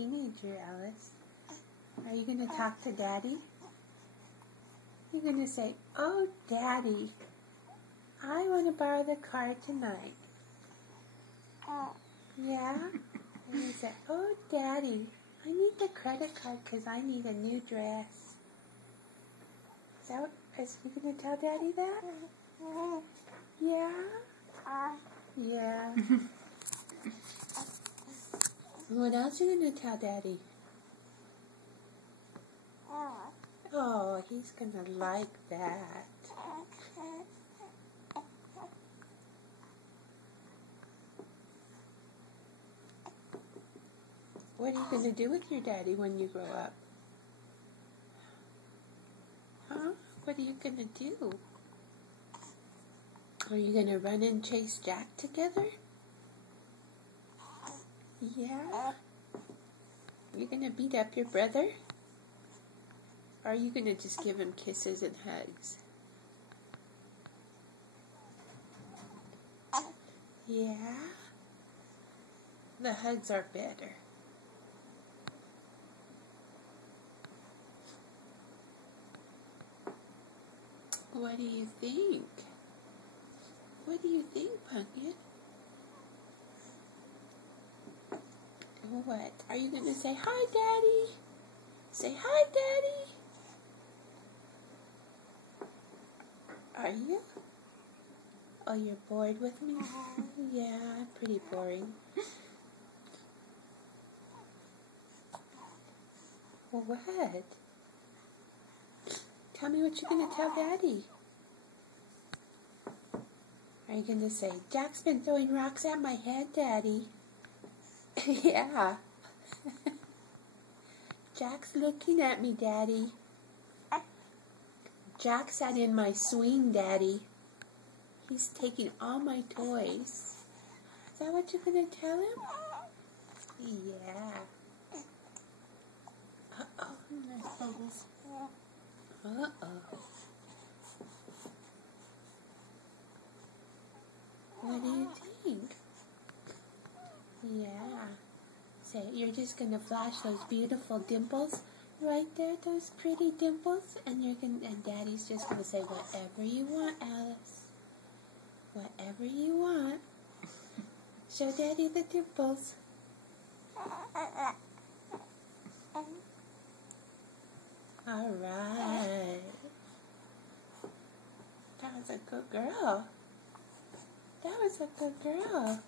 teenager, Alice. Are you going to talk to Daddy? You're going to say, "Oh, Daddy, I want to borrow the car tonight." Yeah? And you say, "Oh, Daddy, I need the credit card because I need a new dress." Is he going to tell Daddy that? Yeah? Yeah. What else are you going to tell Daddy? Oh, he's going to like that. What are you going to do with your daddy when you grow up? Huh? What are you going to do? Are you going to run and chase Jack together? Yeah? You're going to beat up your brother? Or are you going to just give him kisses and hugs? Yeah? The hugs are better. What do you think? What do you think, Pumpkin? What? Are you going to say, "Hi, Daddy"? Say, "Hi, Daddy." Are you? Oh, you're bored with me? Yeah, I'm pretty boring. Well, what? Tell me what you're going to tell Daddy. Are you going to say, "Jack's been throwing rocks at my head, Daddy"? Yeah. "Jack's looking at me, Daddy. Jack sat in my swing, Daddy. He's taking all my toys." Is that what you're going to tell him? Yeah. Uh-oh. Uh-oh. What do you think? Yeah. Say, you're just going to flash those beautiful dimples right there, those pretty dimples, and Daddy's just going to say, "Whatever you want, Alice. Whatever you want." Show Daddy the dimples. All right. That was a good girl. That was a good girl.